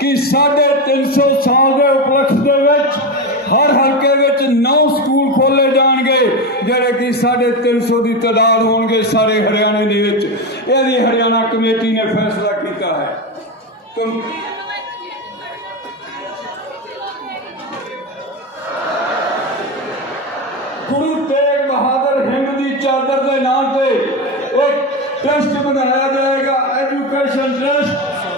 ساڑھے تین سو سال کے افلکے نو اسکول کھولے جان گے جہے کہ ساڑھے تین سو کی تعداد ہونے سارے ہریا کمیٹی نے فیصلہ کیا ہے گرو تیگ بہادر ہند کی چادر کے نام پہ ایک ٹرسٹ بنایا جائے گا education trust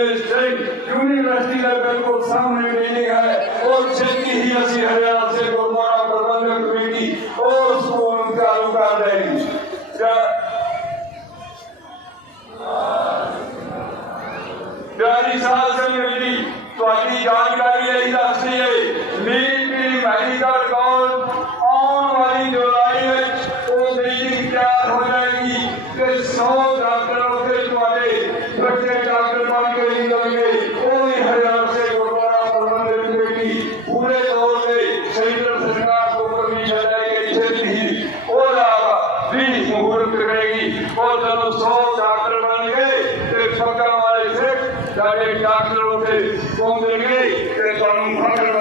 English train university level کو سامنے لینے گا ہے اور جلدی ہی اسی حیات سے گرمانا پربندر کمیٹی اور اس کو ان کا لکار دیں گی پیاری ساز سے ملی تو اگلی جانکاری ہے اس سے یہ میل پی مہنگر کون مہورت کرے گی اور جلد سو ڈاکٹر بن گئے والے گے پہنچے گی